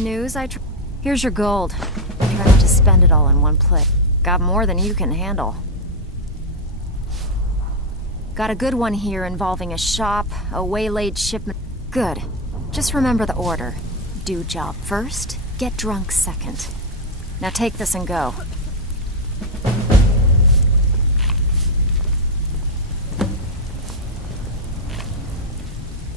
news, Here's your gold. Try not to spend it all in one place. Got more than you can handle. Got a good one here involving a shop, a waylaid shipment. Good. Just remember the order. Do job first, get drunk second. Now take this and go.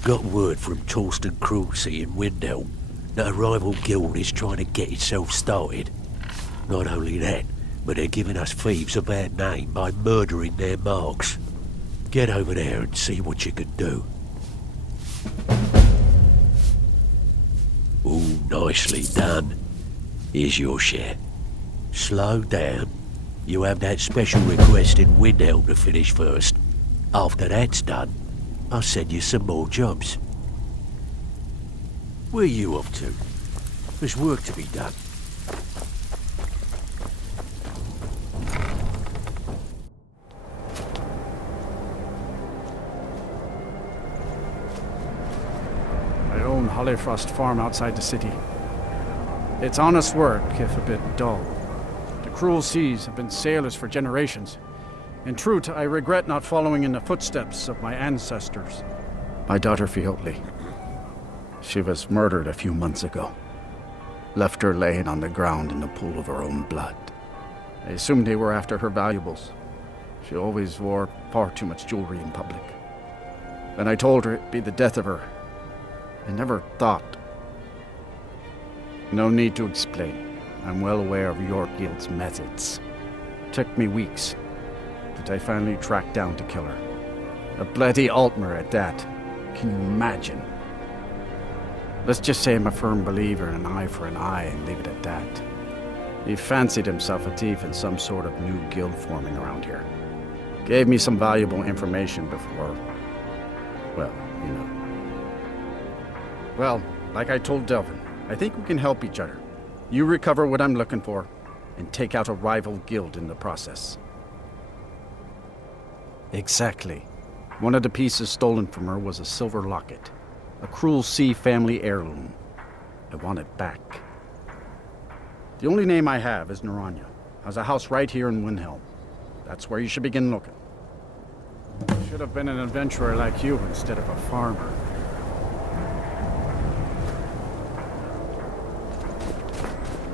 Got word from Torsten Cruelty in Windhelm that a rival guild is trying to get itself started. Not only that, but they're giving us thieves a bad name by murdering their marks. Get over there and see what you can do. Ooh, nicely done. Here's your share. Slow down. You have that special request in Windhelm to finish first. After that's done, I'll send you some more jobs. Where are you off to? There's work to be done. I own Hollyfrost Farm outside the city. It's honest work, if a bit dull. The cruel seas have been sailors for generations. In truth, I regret not following in the footsteps of my ancestors. My daughter Fiotli. She was murdered a few months ago. Left her laying on the ground in the pool of her own blood. I assumed they were after her valuables. She always wore far too much jewelry in public. When I told her it'd be the death of her, I never thought. No need to explain. I'm well aware of your guild's methods. Took me weeks, but I finally tracked down to kill her. A bloody Altmer at that. Can you imagine? Let's just say I'm a firm believer in an eye for an eye and leave it at that. He fancied himself a thief in some sort of new guild forming around here. Gave me some valuable information before, well, you know. Well, like I told Delvin, I think we can help each other. You recover what I'm looking for, and take out a rival guild in the process. Exactly. One of the pieces stolen from her was a silver locket. A Cruel Sea family heirloom. I want it back. The only name I have is Naranya. Has a house right here in Windhelm. That's where you should begin looking. Should have been an adventurer like you instead of a farmer.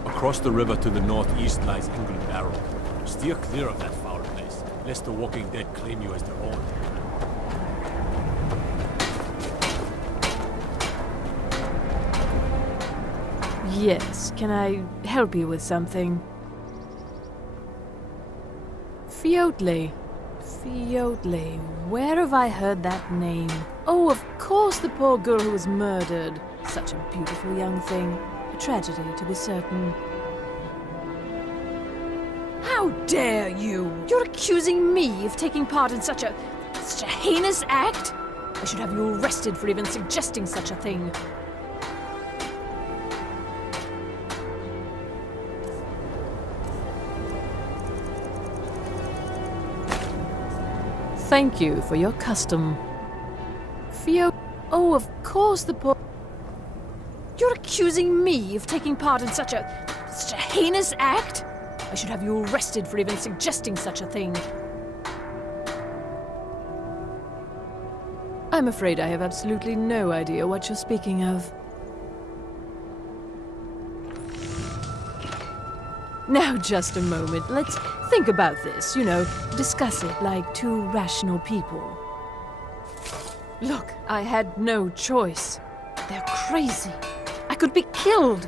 Across the river to the northeast lies England Barrow. Steer clear of that foul place, lest the Walking Dead claim you as their own. Yes, can I help you with something? Fiotli. Fiotli. Where have I heard that name? Oh, of course, the poor girl who was murdered. Such a beautiful young thing. A tragedy, to be certain. How dare you! You're accusing me of taking part in such a heinous act? I should have you arrested for even suggesting such a thing. Thank you for your custom. Oh, of course, the poor... You're accusing me of taking part in such a heinous act? I should have you arrested for even suggesting such a thing. I'm afraid I have absolutely no idea what you're speaking of. Now, just a moment. Let's think about this, discuss it like two rational people. Look, I had no choice. They're crazy. I could be killed.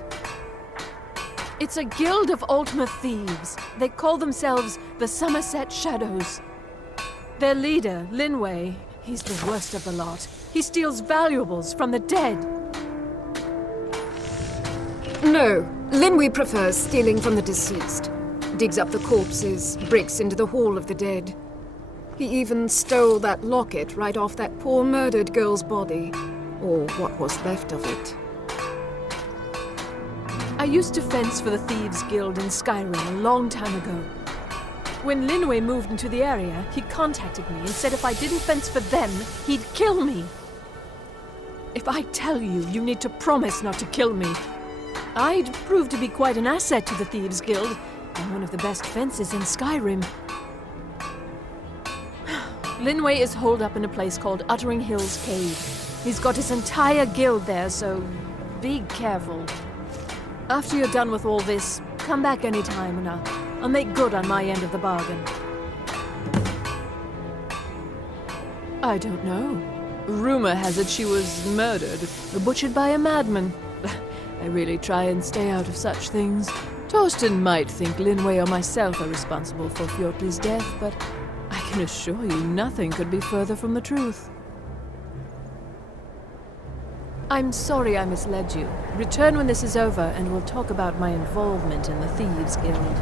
It's a guild of Altmer thieves. They call themselves the Somerset Shadows. Their leader, Linway, he's the worst of the lot. He steals valuables from the dead. No, Linway prefers stealing from the deceased. Digs up the corpses, breaks into the Hall of the Dead. He even stole that locket right off that poor murdered girl's body. Or what was left of it. I used to fence for the Thieves Guild in Skyrim a long time ago. When Linway moved into the area, he contacted me and said if I didn't fence for them, he'd kill me. If I tell you, you need to promise not to kill me. I'd prove to be quite an asset to the Thieves Guild, and one of the best fences in Skyrim. Linway is holed up in a place called Uttering Hills Cave. He's got his entire guild there, so be careful. After you're done with all this, come back anytime and I'll make good on my end of the bargain. I don't know. Rumor has it she was murdered, butchered by a madman. I really try and stay out of such things. Torsten might think Linway or myself are responsible for Fjortli's death, but I can assure you nothing could be further from the truth. I'm sorry I misled you. Return when this is over and we'll talk about my involvement in the Thieves Guild.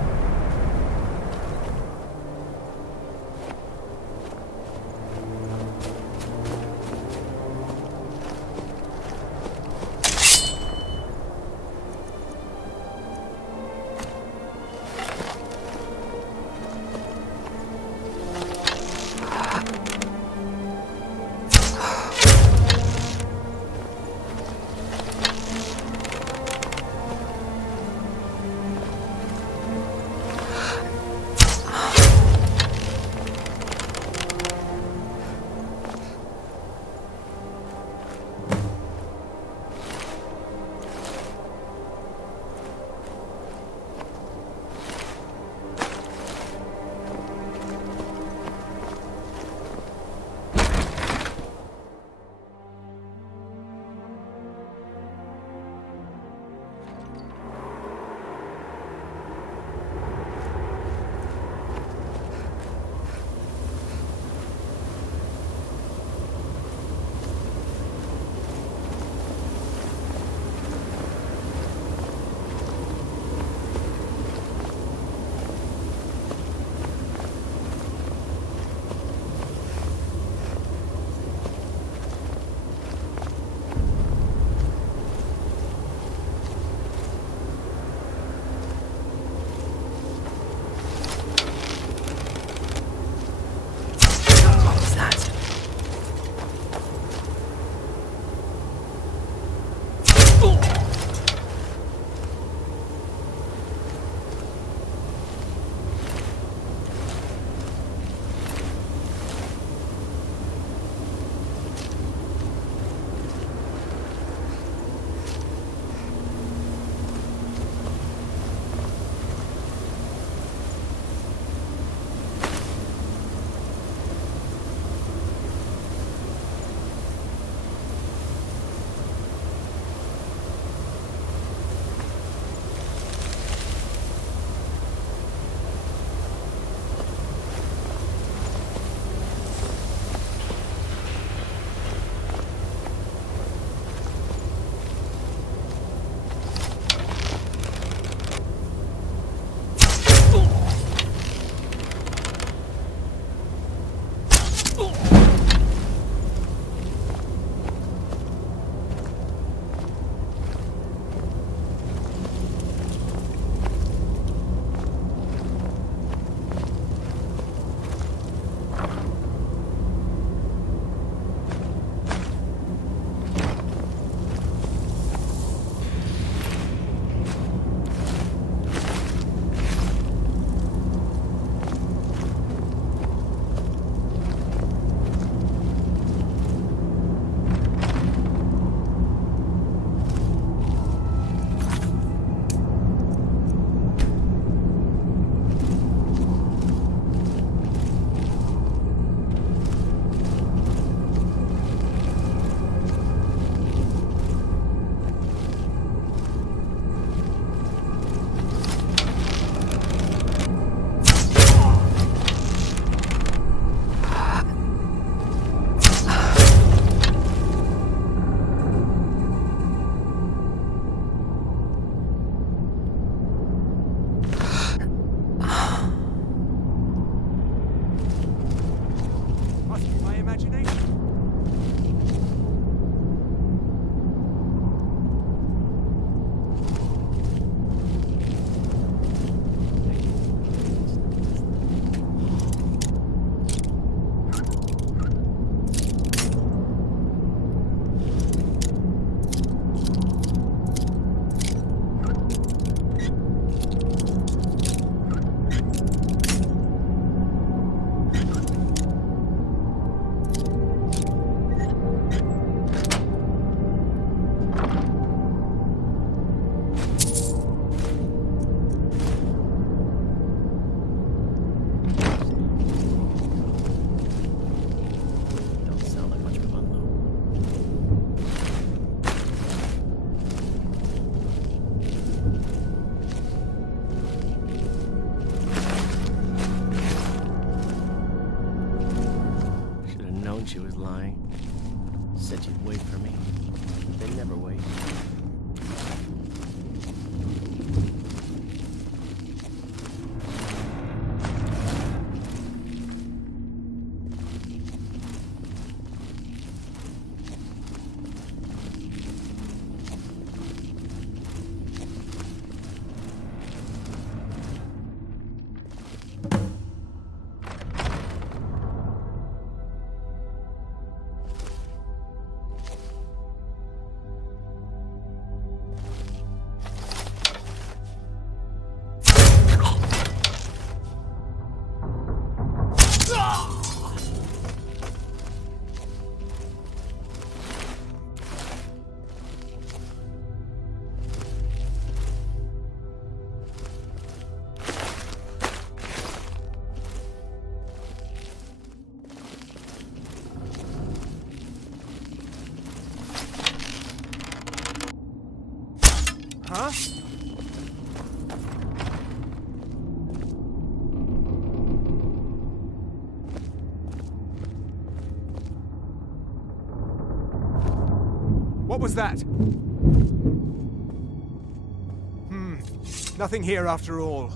Huh? What was that? Nothing here after all.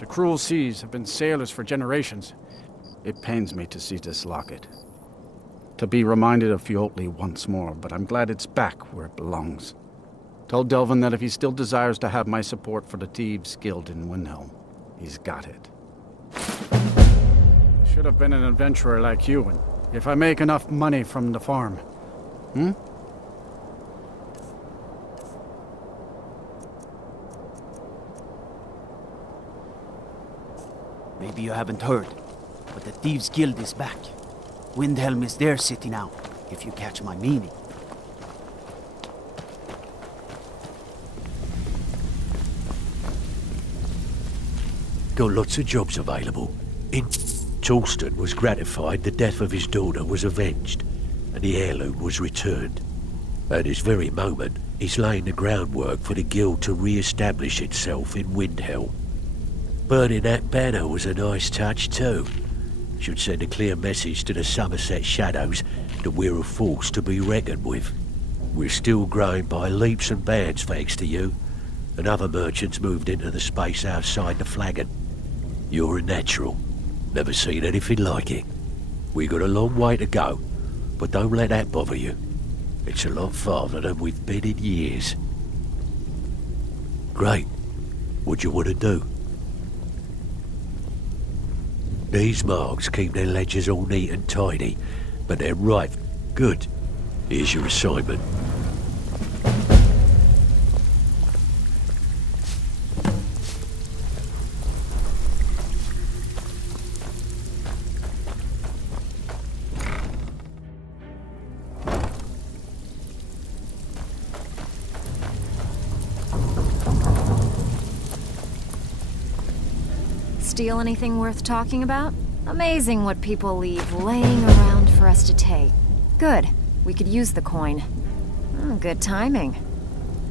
The cruel seas have been sailors for generations. It pains me to see this locket. To be reminded of Fiotli once more, but I'm glad it's back where it belongs. Tell Delvin that if he still desires to have my support for the Thieves Guild in Windhelm, he's got it. Should have been an adventurer like you, and if I make enough money from the farm. Maybe you haven't heard, but the Thieves Guild is back. Windhelm is their city now, if you catch my meaning. Got lots of jobs available. In Torsten was gratified the death of his daughter was avenged, and the heirloom was returned. At this very moment, he's laying the groundwork for the guild to re-establish itself in Windhelm. Burning that banner was a nice touch too. Should send a clear message to the Somerset Shadows that we're a force to be reckoned with. We're still growing by leaps and bounds thanks to you, and other merchants moved into the space outside the flagon. You're a natural. Never seen anything like it. We got a long way to go, but don't let that bother you. It's a lot farther than we've been in years. Great. What do you want to do? These marks keep their ledgers all neat and tidy, but they're right. Good. Here's your assignment. steal anything worth talking about? Amazing what people leave laying around for us to take. Good. We could use the coin. Good timing.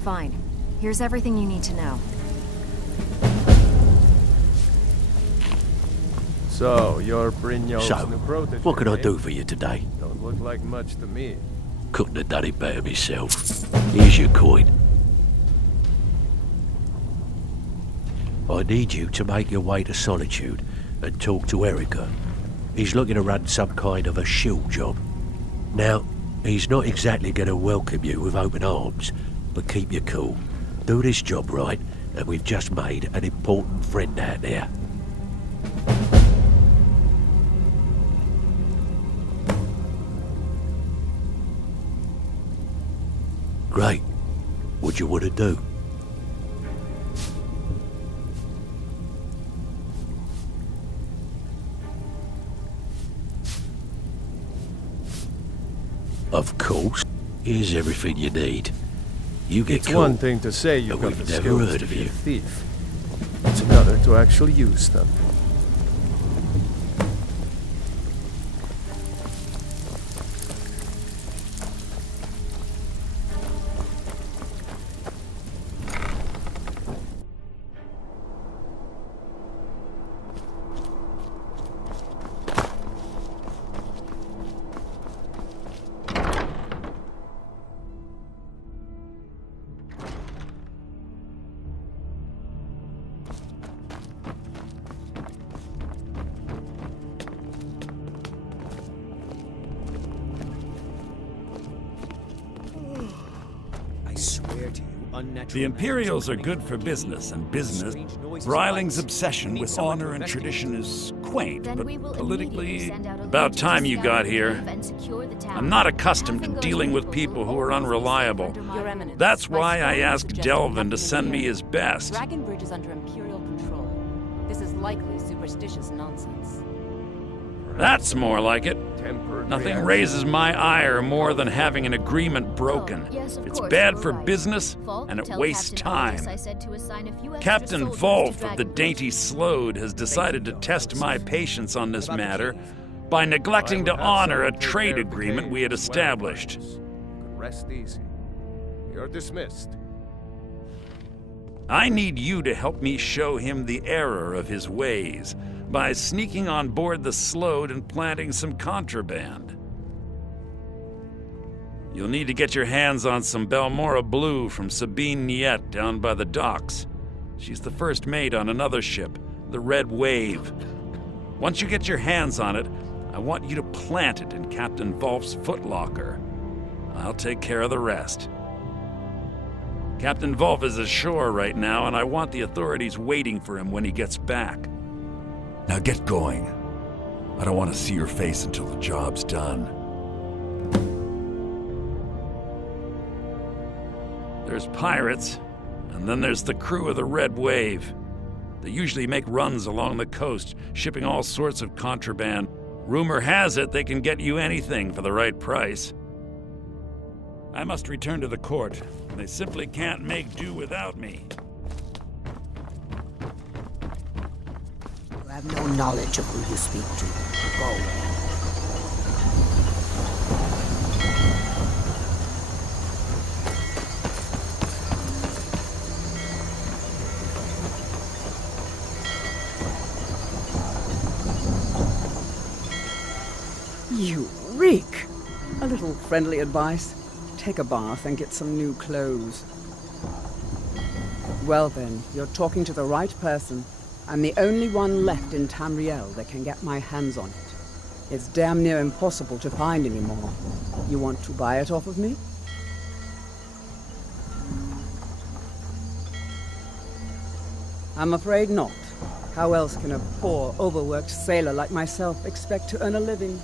Fine. Here's everything you need to know. So, you're Brynjolf's So, new protege, what can I eh? do for you today? Don't look like much to me. Couldn't have done it better myself. Here's your coin. I need you to make your way to Solitude and talk to Erica. He's looking to run some kind of a shield job. Now, he's not exactly going to welcome you with open arms, but keep your cool. Do this job right, and we've just made an important friend out there. Great. What do you want to do? Of course. Here's everything you need. You get It's cool. one thing to say you've but got we've the never skills heard to of be a you. thief. It's another to actually use them. The Imperials are good for business, and business. Bryling's obsession with honor and tradition is quaint, but politically, about time you got here. I'm not accustomed to dealing with people who are unreliable. That's why I asked Delvin to send me his best. Dragon Bridge is under Imperial control. This is likely superstitious nonsense. That's more like it. Nothing raises my ire more than having an agreement broken. It's bad for business, and it wastes time. Captain Volf of the Dainty Slode has decided to test my patience on this matter by neglecting to honor a trade agreement we had established. Rest easy. You're dismissed. I need you to help me show him the error of his ways by sneaking on board the Slode and planting some contraband. You'll need to get your hands on some Belmora Blue from Sabine Niet down by the docks. She's the first mate on another ship, the Red Wave. Once you get your hands on it, I want you to plant it in Captain Volf's footlocker. I'll take care of the rest. Captain Volf is ashore right now, and I want the authorities waiting for him when he gets back. Now get going. I don't want to see your face until the job's done. There's pirates, and then there's the crew of the Red Wave. They usually make runs along the coast, shipping all sorts of contraband. Rumor has it they can get you anything for the right price. I must return to the court. They simply can't make do without me. You have no knowledge of who you speak to. Go away. You reek! A little friendly advice. Take a bath and get some new clothes. Well then, you're talking to the right person. I'm the only one left in Tamriel that can get my hands on it. It's damn near impossible to find anymore. You want to buy it off of me? I'm afraid not. How else can a poor, overworked sailor like myself expect to earn a living?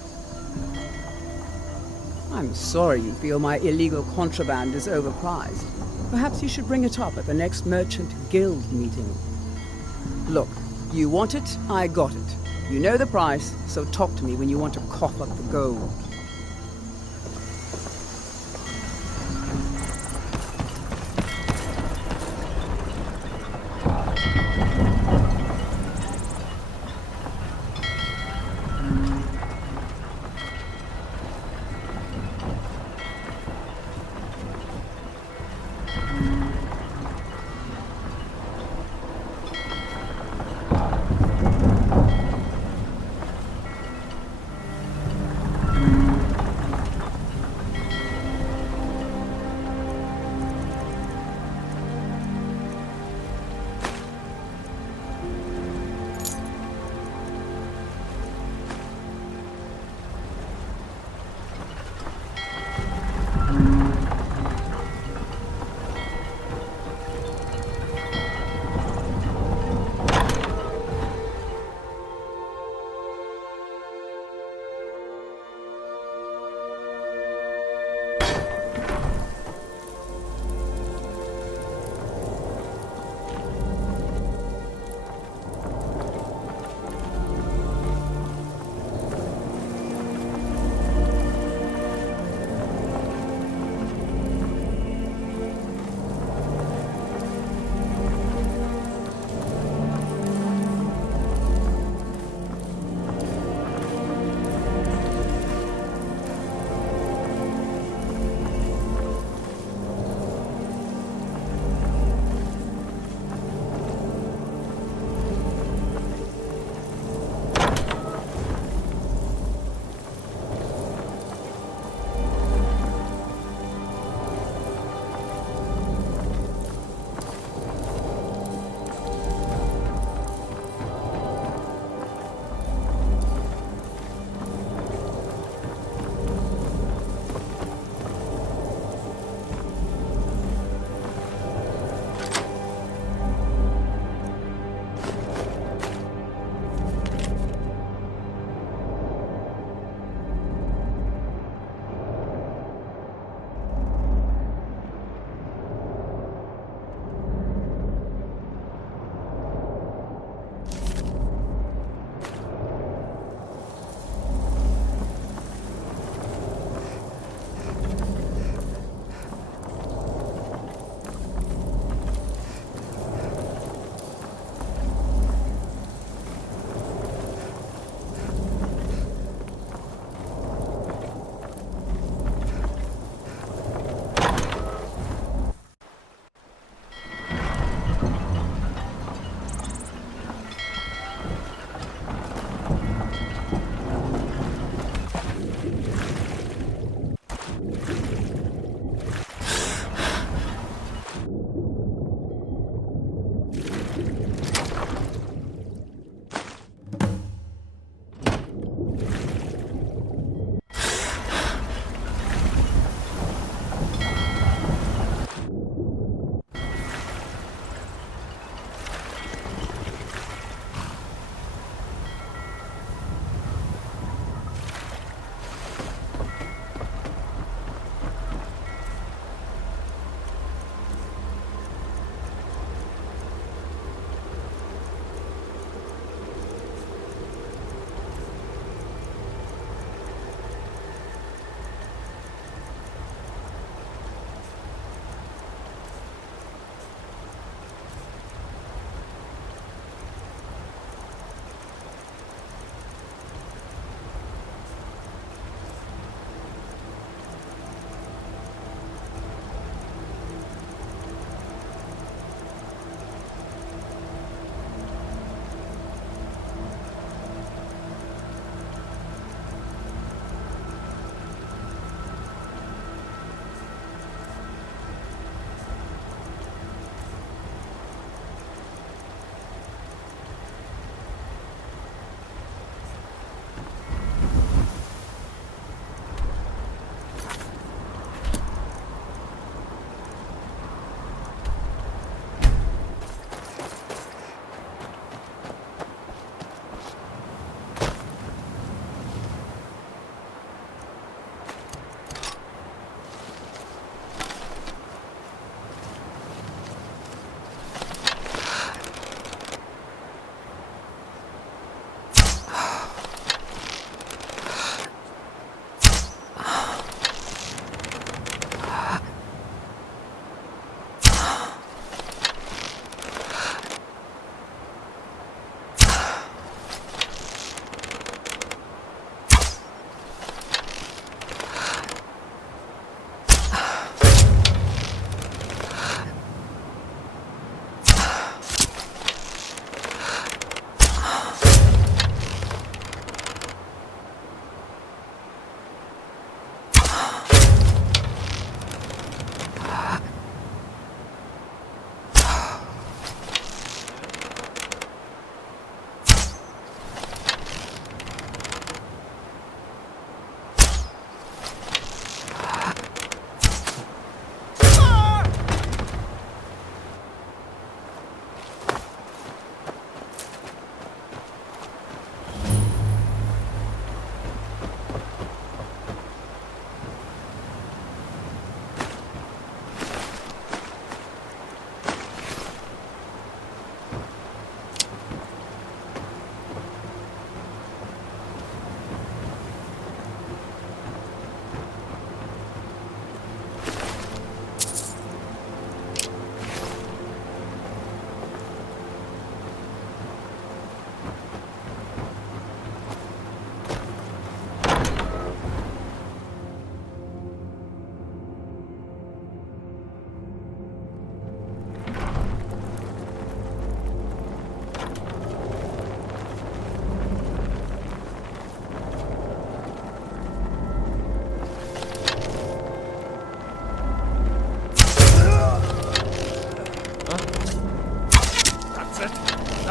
I'm sorry you feel my illegal contraband is overpriced. Perhaps you should bring it up at the next Merchant Guild meeting. Look, you want it, I got it. You know the price, so talk to me when you want to cough up the gold.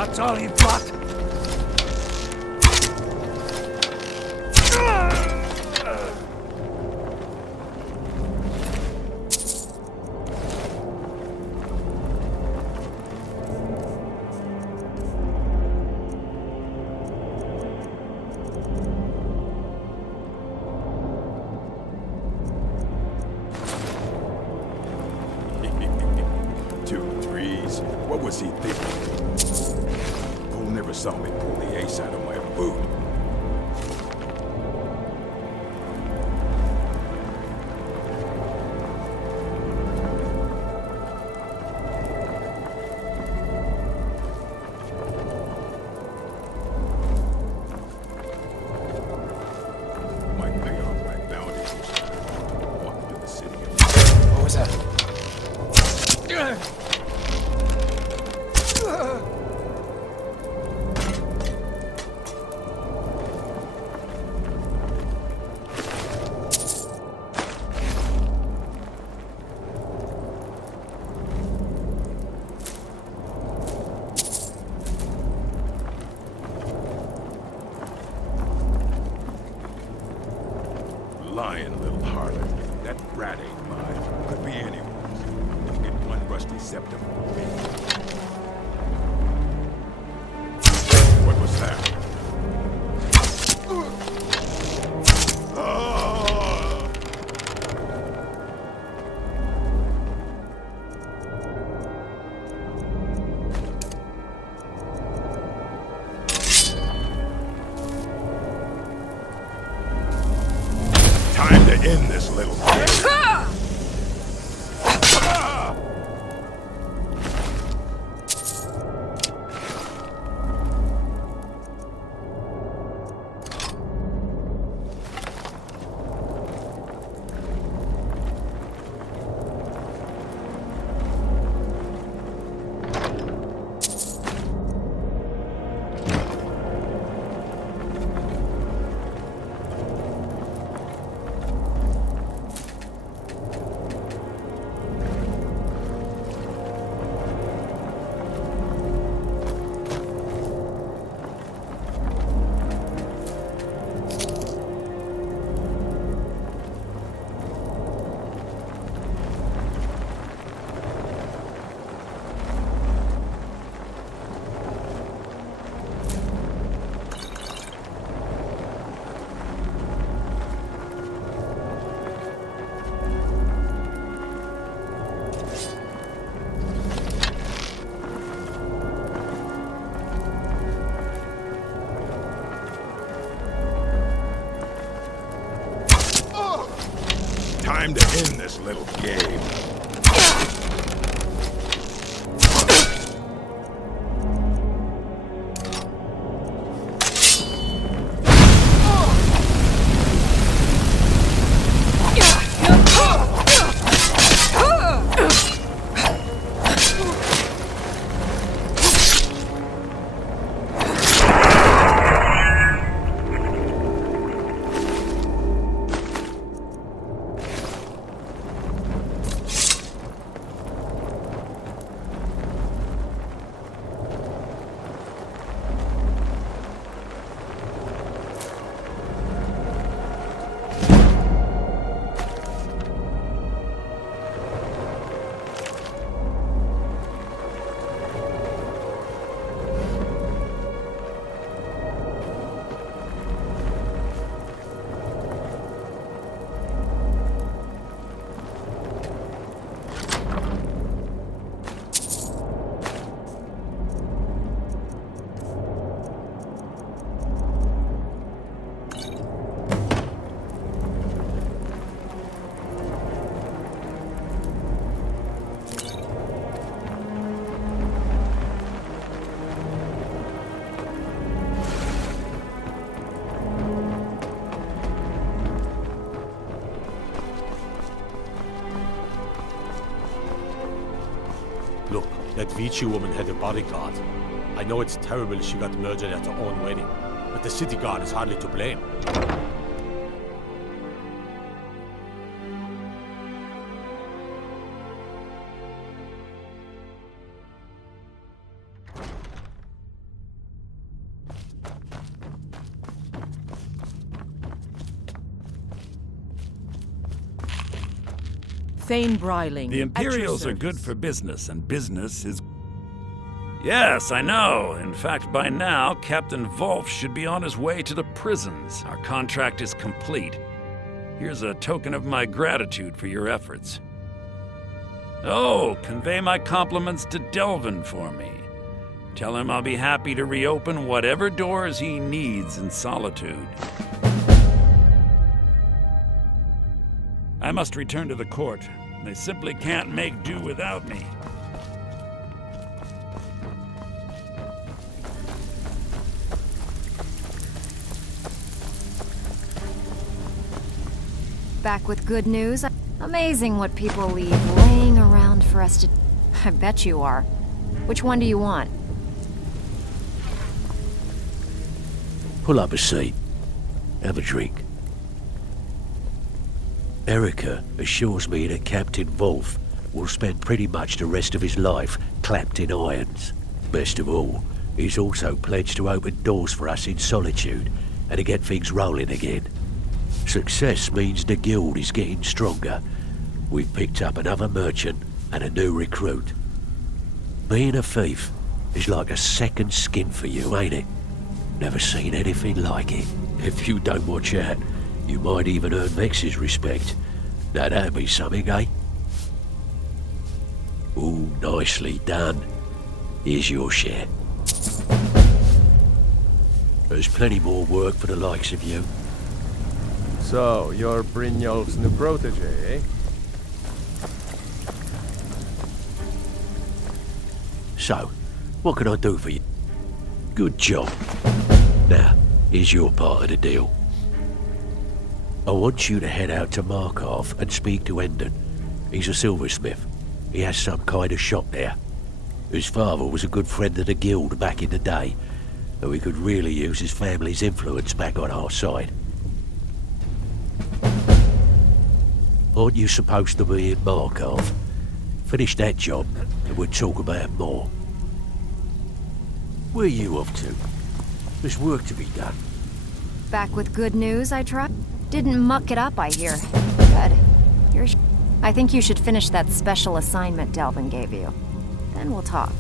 That's all you've got? What was he thinking? Fool never saw me pull the ace out of my boot. Might pay off my bounty. Walk into the city. What was that? Lying little harlot. That brat ain't mine. Could be anyone's. Just get one rusty septum on me. What was that? Time to end this little game. Time to end this little game. Look, that Vici woman had a bodyguard. I know it's terrible she got murdered at her own wedding, but the city guard is hardly to blame. Thane Bryling. The Imperials are good for business, and business is... Yes, I know. In fact, by now, Captain Wolf should be on his way to the prisons. Our contract is complete. Here's a token of my gratitude for your efforts. Oh, convey my compliments to Delvin for me. Tell him I'll be happy to reopen whatever doors he needs in Solitude. I must return to the court. They simply can't make do without me. Back with good news? Amazing what people leave laying around for us to... I bet you are. Which one do you want? Pull up a seat. Have a drink. Erica assures me that Captain Wolf will spend pretty much the rest of his life clapped in irons. Best of all, he's also pledged to open doors for us in Solitude and to get things rolling again. Success means the guild is getting stronger. We've picked up another merchant and a new recruit. Being a thief is like a second skin for you, ain't it? Never seen anything like it. If you don't watch out, you might even earn Vex's respect. Now that'd be something, eh? Ooh, nicely done. Here's your share. There's plenty more work for the likes of you. So, you're Brynjolf's new protege, eh? So, what can I do for you? Good job. Now, here's your part of the deal. I want you to head out to Markov and speak to Endon. He's a silversmith. He has some kind of shop there. His father was a good friend of the guild back in the day, and we could really use his family's influence back on our side. Aren't you supposed to be in Markov? Finish that job, and we'll talk about more. Where are you off to? There's work to be done. Back with good news, I trust? Didn't muck it up, I hear. Good. I think you should finish that special assignment Delvin gave you. Then we'll talk.